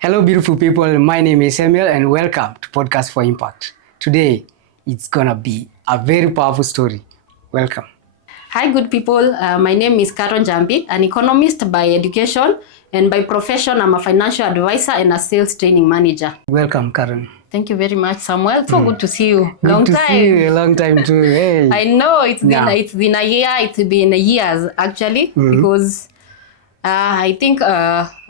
Hello, beautiful people. My name is Samuel, and welcome to Podcast for Impact. Today, it's gonna be a very powerful story. Welcome. Hi, good people. My name is Karen Jambi, an economist by education, and by profession, I'm a financial advisor and a sales training manager. Welcome, Karen. Thank you very much, Samuel. So good to see you. Good Long to time. see you. A long time too. Hey. I know it's been Yeah. it's been a year. It's been years actually because I think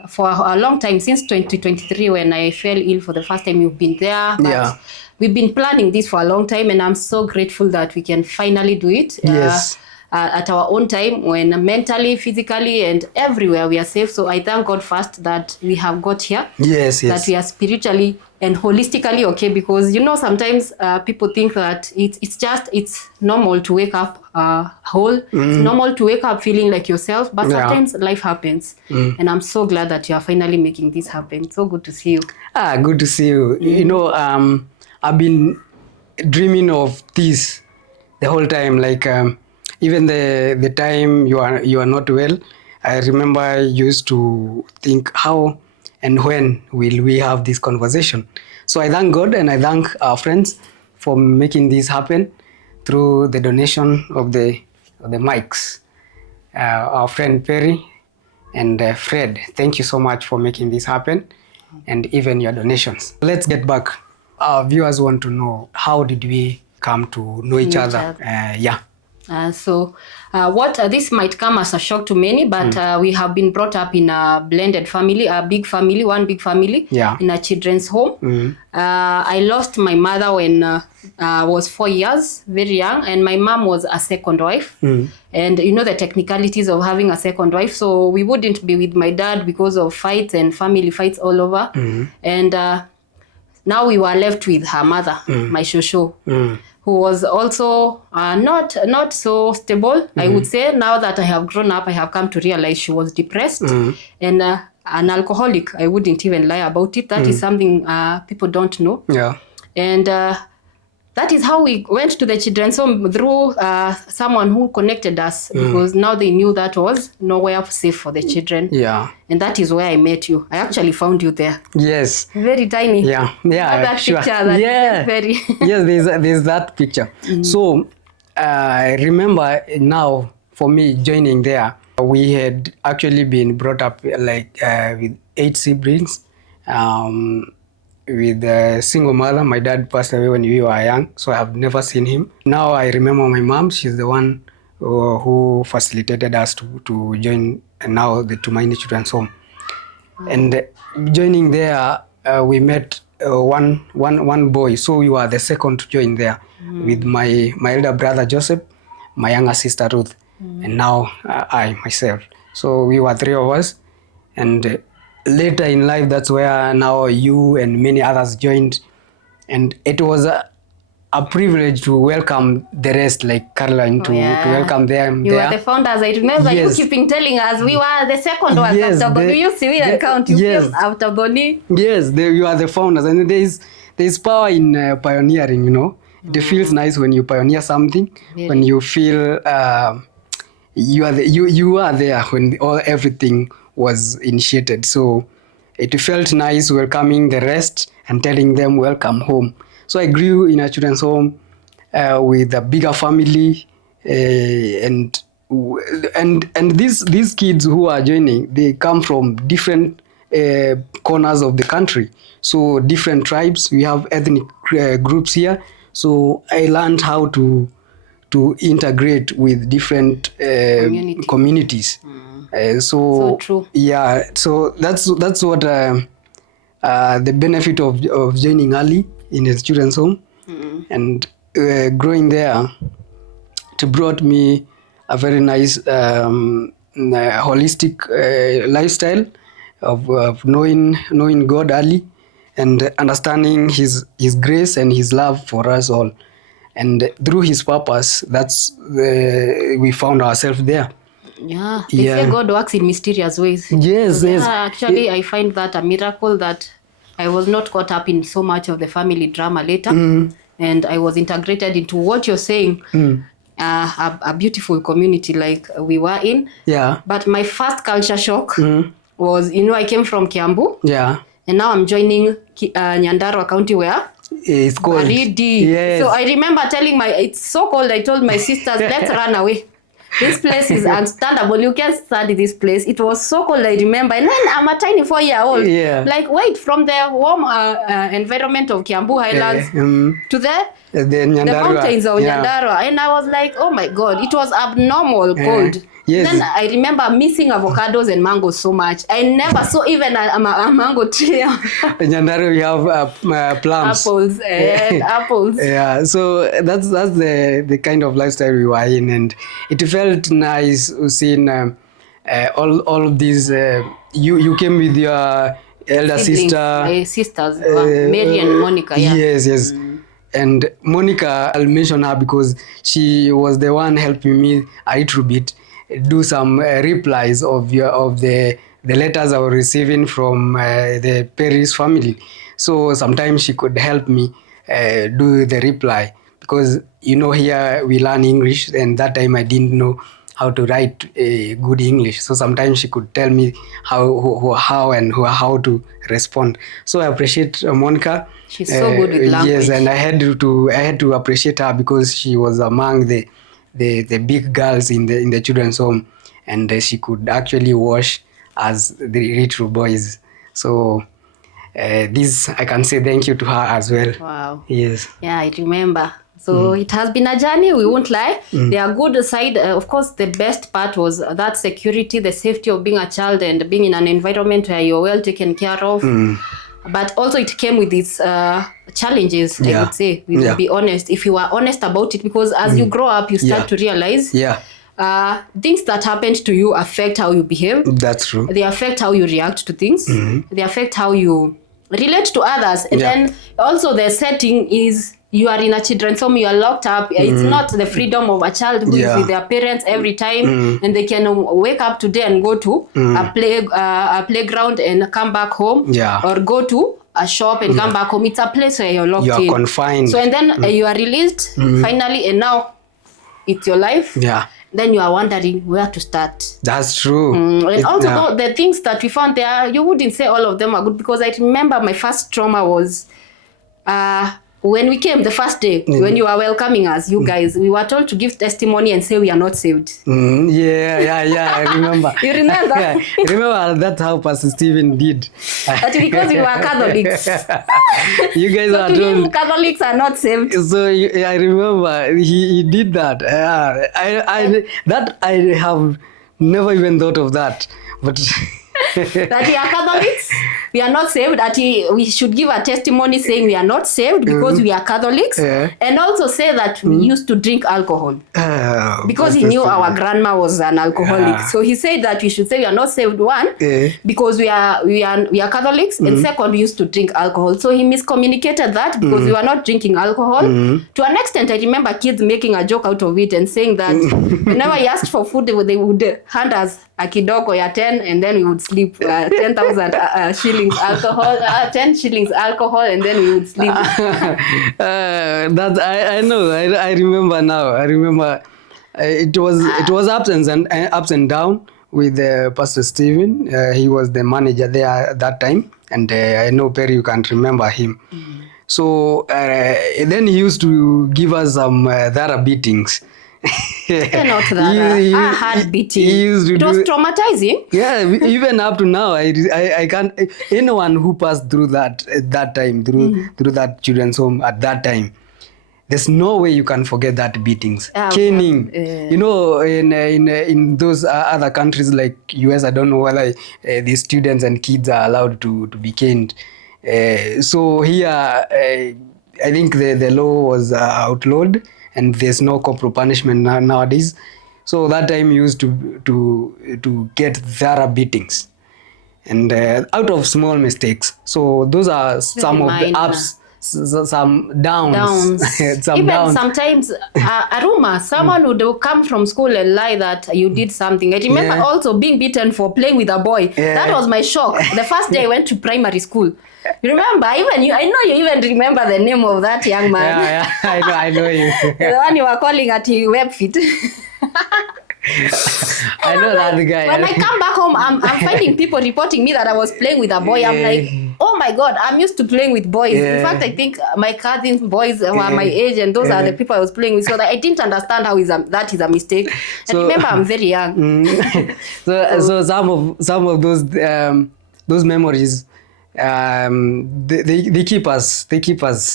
for a long time since 2023 when I fell ill for the first time, you've been there. But Yeah. we've been planning this for a long time, and I'm so grateful that we can finally do it. Yes. At our own time, when mentally, physically, and everywhere we are safe. So I thank God first that we have got here. Yes, yes. That we are spiritually and holistically okay, because sometimes people think that it's normal to wake up whole. It's normal to wake up feeling like yourself, but Yeah. sometimes life happens. And I'm so glad that you are finally making this happen. So good to see you. Good to see you. I've been dreaming of this the whole time. Like even the time you are not well, I remember I used to think how and when will we have this conversation. So I thank God and I thank our friends for making this happen through the donation of the mics. Our friend Perry and Fred, thank you so much for making this happen, and even your donations. Let's get back. Our viewers want to know, how did we come to know each other? Yeah. This might come as a shock to many, but we have been brought up in a blended family, one big family, Yeah. in a children's home. I lost my mother when I was 4 years, very young, and my mom was a second wife. And you know the technicalities of having a second wife, so we wouldn't be with my dad because of fights and family fights all over. And now we were left with her mother, my shosho, who was also not so stable. I would say now that I have grown up, I have come to realize she was depressed and an alcoholic. I wouldn't even lie about it. That is something people don't know. Yeah. And that is how we went to the children's home, through someone who connected us, because now they knew that was nowhere safe for the children. Yeah. And that is where I met you. I actually found you there. Yes. Very tiny. Yeah. Yeah. That Sure. picture. That Yeah. very. Yes, there's that picture. So I remember now, for me joining there, we had actually been brought up like with 8 siblings, with a single mother. My dad passed away when we were young, so I have never seen him. Now I remember my mom. She's the one who facilitated us to join now the Tumaini Children's Home. And joining there, we met one boy. So we were the second to join there, with my elder brother Joseph, my younger sister Ruth, and now I myself. So we were 3 of us. And later in life, that's where now you and many others joined. And it was a privilege to welcome the rest, like Caroline, to welcome them You there. were the founders. I remember you keeping telling us we were the second ones after Bonnie. You used to see and count. You came after Bonnie. Yes, you are the founders. And there's power in pioneering, you know. It feels nice when you pioneer something, when you feel you are there when everything was initiated. So it felt nice welcoming the rest and telling them welcome home. So I grew in a children's home with a bigger family, and these kids who are joining, they come from different corners of the country. So different tribes, we have ethnic groups here. So I learned how to integrate with different communities. So true. Yeah, so that's what the benefit of joining early in a children's home. And growing there, it brought me a very nice holistic lifestyle of knowing God early, and understanding his grace and his love for us all. And through his purpose, we found ourselves there. Yeah, they say God works in mysterious ways. Yes, yes. Actually, I find that a miracle that I was not caught up in so much of the family drama later, and I was integrated into what you're saying, a beautiful community like we were in. Yeah. But my first culture shock was, I came from Kiambu. Yeah. and now I'm joining Nyandarua County where It's cold. Baridi. Yes. So I remember telling it's so cold. I told my sisters, let's run away. This place is unstandable. You can't study this place. It was so cold, I remember. And then I'm a tiny 4-year-old. Yeah. Like, wait, from the warm environment of Kiambu Highlands to the mountains of Nyandarua. And I was like, oh my God, it was abnormal cold. Yes. Then I remember missing avocados and mangoes so much. I never saw even a mango tree. In Nyandarua we have plums. Apples and apples. Yeah, so that's the kind of lifestyle we were in, and it felt nice seeing all of these. You came with your elder Siblings, sister. my sisters, Mary and Monica. Yeah. Yes. And Monica, I'll mention her because she was the one helping me a little bit do some replies of the letters I was receiving from the Perry's family. So sometimes she could help me do the reply, because here we learn English, and that time I didn't know how to write good English. So sometimes she could tell me how to respond. So I appreciate Monica. She's so good with language. Yes, and I had to appreciate her because she was among the big girls in the children's home, and she could actually wash as the little boys. So this, I can say thank you to her as well. Wow. Yes. Yeah, I remember. So it has been a journey, we won't lie. There are good side. Of course, the best part was that security, the safety of being a child and being in an environment where you're well taken care of. But also it came with its challenges, I would say. We will be honest. If you are honest about it, because as you grow up, you start to realize things that happened to you affect how you behave. That's true. They affect how you react to things. They affect how you relate to others. And then also the setting is you are in a children's home, you are locked up. It's not the freedom of a child who is with their parents every time, and they can wake up today and go to a playground and come back home, or go to a shop and come back home. It's a place where you're locked in. You're confined. So and then you are released finally, and now it's your life. Then you are wondering where to start. That's true. And also the things that we found there, you wouldn't say all of them are good, because I remember my first trauma was when we came the first day, when you were welcoming us, you guys, we were told to give testimony and say we are not saved. I remember. You remember? I remember that's how Pastor Stephen did. That because we were Catholics. You guys so are told Catholics are not saved. So I remember he did that. I have never even thought of that, but. That we are Catholics, we are not saved, that we should give a testimony saying we are not saved because we are Catholics, and also say that we used to drink alcohol because he knew our grandma was an alcoholic. So he said that we should say we are not saved, one, because we are Catholics, and second, we used to drink alcohol. So he miscommunicated that because we were not drinking alcohol. To an extent, I remember kids making a joke out of it and saying that whenever he asked for food, they would hand us a kidogo ya 10, and then we would sleep 10,000 shillings alcohol, 10 shillings alcohol, and then we would sleep. That I know. I remember now. I remember it was ups and down with Pastor Stephen. He was the manager there at that time, and I know Perry, you can't remember him. So then he used to give us some thorough beatings. Not that I had beating. It was traumatizing. Yeah, even up to now, I can't. Anyone who passed through that at that time, through that children's home at that time, there's no way you can forget that beatings, caning. In those other countries like US, I don't know whether the students and kids are allowed to be caned. So here, I think the law was outlawed. And there's no corporal punishment nowadays. So that time used to get thorough beatings, and out of small mistakes. So those are some of the ups, some downs. Some even downs. Sometimes a rumor, someone would come from school and lie that you did something. I remember also being beaten for playing with a boy. That was my shock. The first day I went to primary school. You remember? Even you, I know you even remember the name of that young man. I know you. The one you were calling at WebFit. I know that guy. When I come back home, I'm finding people reporting me that I was playing with a boy. I'm like, oh my my God, I'm used to playing with boys. In fact, I think my cousins' boys were my age, and those are the people I was playing with. So that I didn't understand how that is a mistake. And remember, I'm very young. So some of those memories, they keep us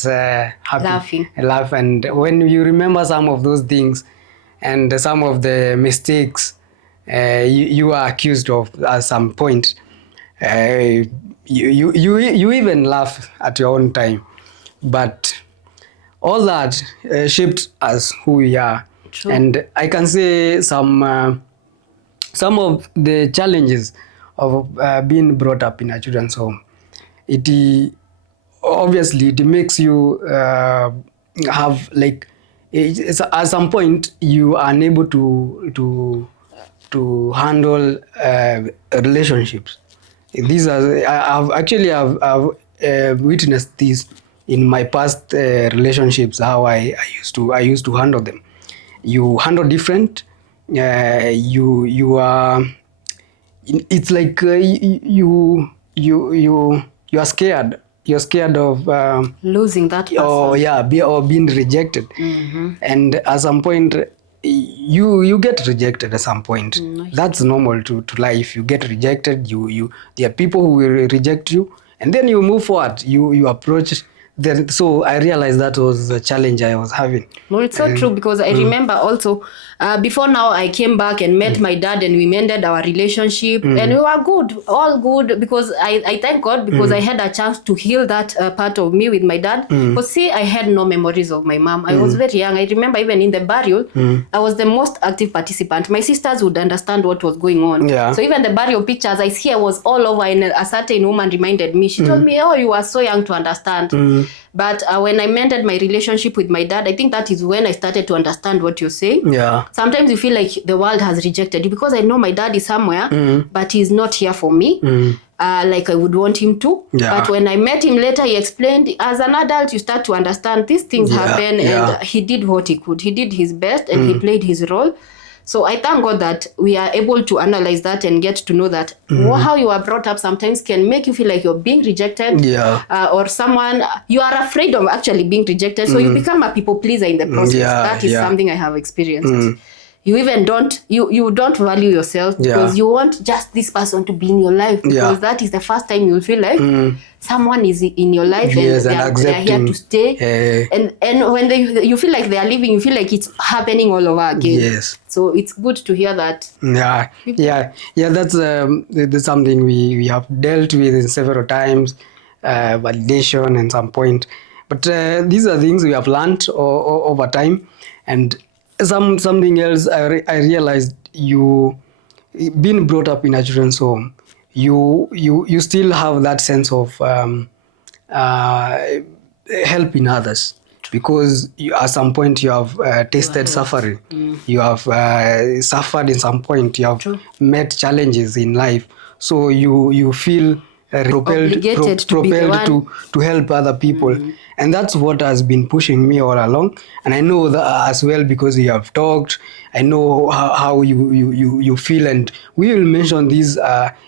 happy, laugh. And when you remember some of those things and some of the mistakes you are accused of at some point, you even laugh at your own time. But all that shaped us who we are. True. And I can say some of the challenges of being brought up in a children's home. It obviously it makes you have like at some point you are unable to handle relationships. These are I've witnessed this in my past relationships, how I used to handle them. You handle different. You are. It's like you are scared. You're scared of losing that person. Or being rejected. And at some point, you get rejected at some point. That's normal to life. You get rejected. There are people who will reject you, and then you move forward. You approach. So I realized that was the challenge I was having. No, it's so true, because I remember also before now I came back and met my dad, and we mended our relationship, and we were good, all good, because I thank God, because I had a chance to heal that part of me with my dad. Because see, I had no memories of my mom. I was very young. I remember even in the burial, I was the most active participant. My sisters would understand what was going on. So even the burial pictures I see, I was all over, and a certain woman reminded me. She told me, oh, you are so young to understand. But when I mended my relationship with my dad, I think that is when I started to understand what you're saying. Sometimes you feel like the world has rejected you, because I know my dad is somewhere, but he's not here for me like I would want him to. But when I met him later, he explained, as an adult, you start to understand these things happen, and he did what he could. He did his best, and he played his role. So I thank God that we are able to analyze that and get to know that how you are brought up sometimes can make you feel like you're being rejected, or someone, you are afraid of actually being rejected. So you become a people pleaser in the process. That is something I have experienced. You even don't value yourself, because you want just this person to be in your life, because that is the first time you'll feel like someone is in your life, and they are here to stay. And when you feel like they are leaving, you feel like it's happening all over again. So it's good to hear that. That's something we have dealt with in several times, validation and some point. But these are things we have learned over time. And something else I realized, you being brought up in a children's home, you still have that sense of helping others, because at some point you have tasted suffering. You have suffered in some point. You have met challenges in life, so you feel propelled to help other people. And that's what has been pushing me all along. And I know that as well, because you have talked, I know how you feel, and we will mention this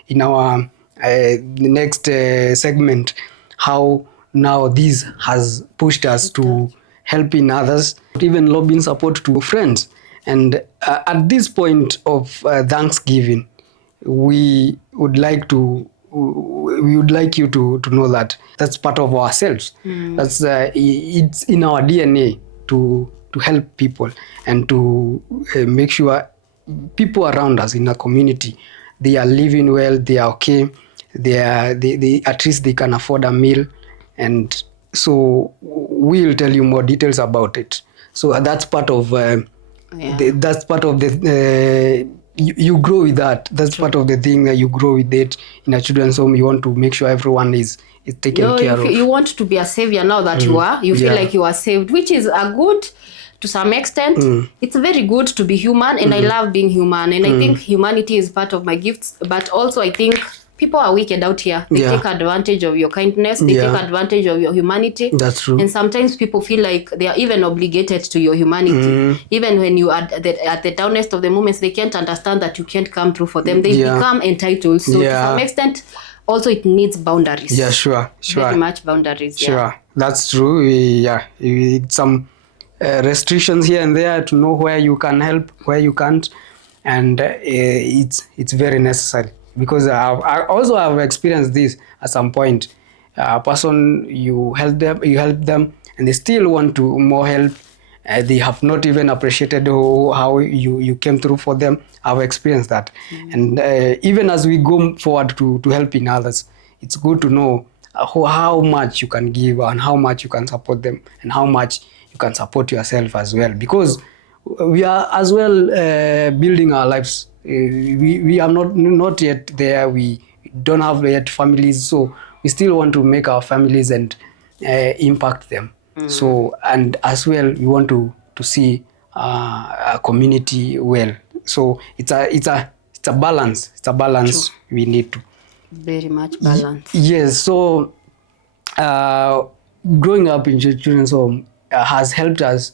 in our next segment, how now this has pushed us to helping others, even lobbying support to friends. And at this point of Thanksgiving, we would like you to know that that's part of ourselves. That's it's in our DNA to help people, and to make sure people around us in the community, they are living well, they are okay, they at least they can afford a meal. And so we'll tell you more details about it. So that's part of that's part of the you grow with that. That's part of the thing that you grow with it. In a children's home, you want to make sure everyone is taken care of. You want to be a savior now that you feel like you are saved, which is a good to some extent. It's very good to be human, and I love being human, and I think humanity is part of my gifts. But also I think people are wicked out here. They take advantage of your kindness. They take advantage of your humanity. That's true. And sometimes people feel like they are even obligated to your humanity. Even when you are at the downest of the moments, they can't understand that you can't come through for them. They become entitled. So to some extent, also it needs boundaries. Yeah, sure. Very much boundaries. Sure, Yeah. that's true. We need some restrictions here and there to know where you can help, where you can't, and it's very necessary, because I also have experienced this at some point. A person, you help them, and they still want to more help. They have not even appreciated how you came through for them. I've experienced that. And even as we go forward to helping others, it's good to know how much you can give and how much you can support them and how much you can support yourself as well, because we are as well building our lives. We are not yet there. We don't have yet families, so we still want to make our families and impact them. So, and as well, we want to see a community well. So it's a balance. It's a balance. True. We need to. Very much balance. Yes. So growing up in children's home has helped us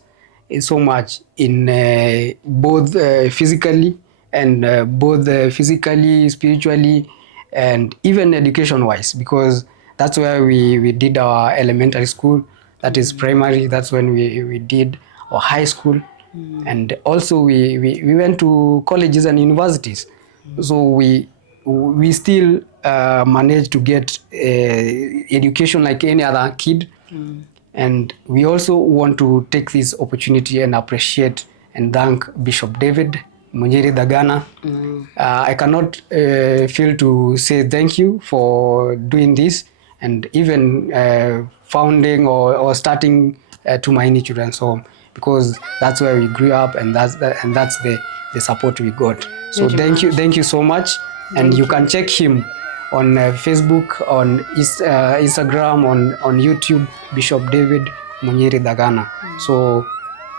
so much in both physically and physically, spiritually, and even education wise, because that's where we did our elementary school. That is primary. That's when we did our high school. And also we went to colleges and universities. So we still managed to get education like any other kid. And we also want to take this opportunity and appreciate and thank Bishop David Munyiri Dagana. I cannot fail to say thank you for doing this, and even founding or starting Tumaini Children's Home, because that's where we grew up, and that's the support we got. So thank you so much. And you can check him on Facebook, on Instagram, on YouTube, Bishop David Munyiri Dagana. So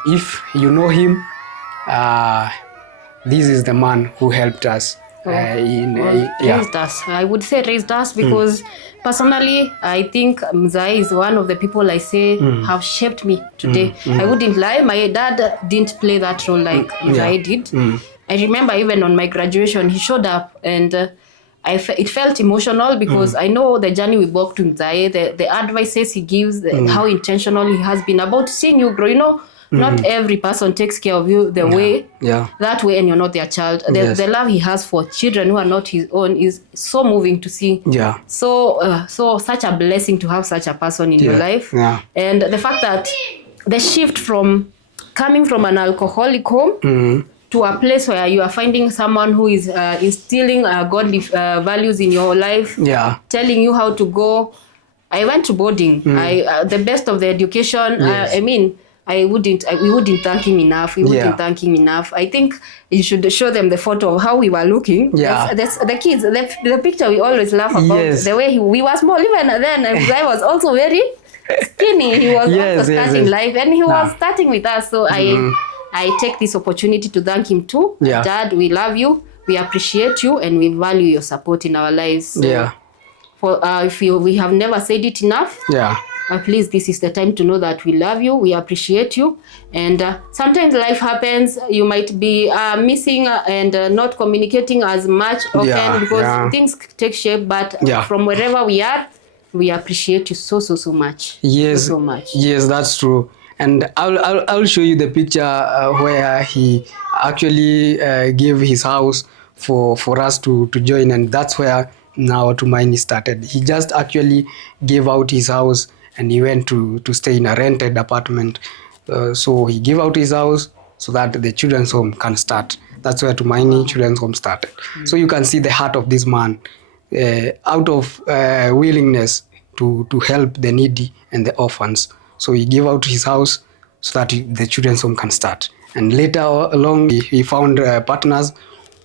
if you know him, this is the man who helped us. Raised us. I would say raised us, because personally, I think Mzai is one of the people I say have shaped me today. I wouldn't lie, my dad didn't play that role like Mzai did. I remember even on my graduation, he showed up, and it felt emotional, because I know the journey we walked to Mzai, the advices he gives, how intentional he has been about seeing you grow. You know, not every person takes care of you the way, that way, and you're not their child. The love he has for children who are not his own is so moving to see. So such a blessing to have such a person in your life. And the fact that the shift from coming from an alcoholic home to a place where you are finding someone who is instilling godly values in your life, telling you how to go. I went to boarding. The best of the education. I mean, we wouldn't thank him enough. We wouldn't thank him enough. I think you should show them the photo of how we were looking. That's the kids. The picture we always laugh about. The way we were small. Even then, I was also very skinny. He was also starting life, and he was starting with us. So I take this opportunity to thank him too. Dad, we love you. We appreciate you, and we value your support in our lives. So for if we have never said it enough. Please, this is the time to know that we love you, we appreciate you, and sometimes life happens. You might be missing and not communicating as much often because things take shape. But from wherever we are, we appreciate you so much. So much. Yes, that's true. And I'll show you the picture where he actually gave his house for us to join, and that's where now Tumaini started. He just actually gave out his house, and he went to stay in a rented apartment. So he gave out his house so that the children's home can start. That's where Tumaini Children's Home started. So you can see the heart of this man, out of willingness to help the needy and the orphans. So he gave out his house so that the children's home can start. And later along, he found partners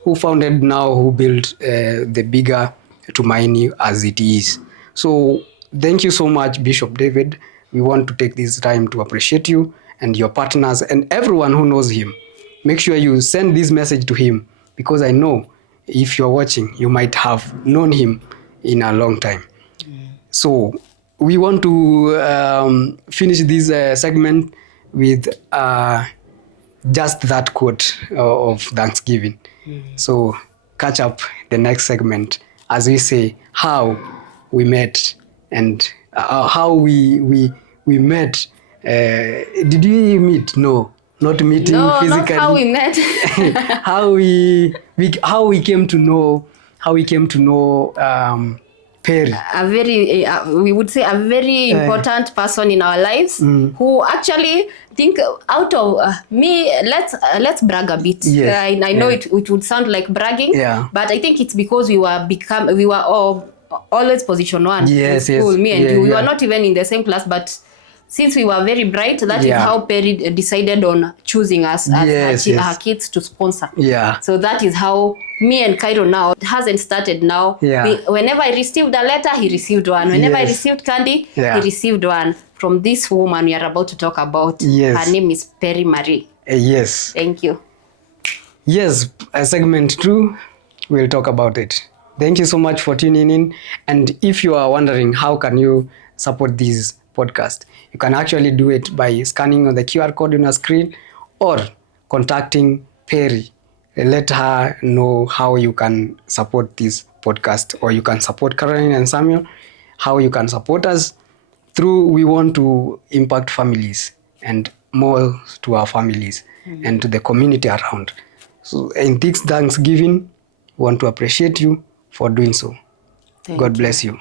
who built the bigger Tumaini as it is. So thank you so much, Bishop David. We want to take this time to appreciate you and your partners and everyone who knows him. Make sure you send this message to him, because I know if you're watching, you might have known him in a long time. So we want to finish this segment with just that quote of Thanksgiving. So catch up the next segment as we say, how we met and how we met. Did we meet? No, not meeting No, physically. not how we met. how we came to know Perry. A very, we would say, a very important person in our lives, who actually think out of me. Let's brag a bit. Yes. I know it would sound like bragging, but I think it's because we were all always position 1 in school. Me and you, we were not even in the same class, but since we were very bright, that is how Perry decided on choosing us as her kids to sponsor. So that is how me and Cairo now, it hasn't started now. Whenever I received a letter, he received one. Whenever I received candy, he received one from this woman we are about to talk about. Her name is Perry Marie. Yes. Thank you. Yes, segment 2, we'll talk about it. Thank you so much for tuning in. And if you are wondering how can you support this podcast, you can actually do it by scanning on the QR code on your screen or contacting Perry. Let her know how you can support this podcast, or you can support Caroline and Samuel, how you can support us through. We want to impact families and more to our families and to the community around. So in this Thanksgiving, we want to appreciate you for doing so. God bless you.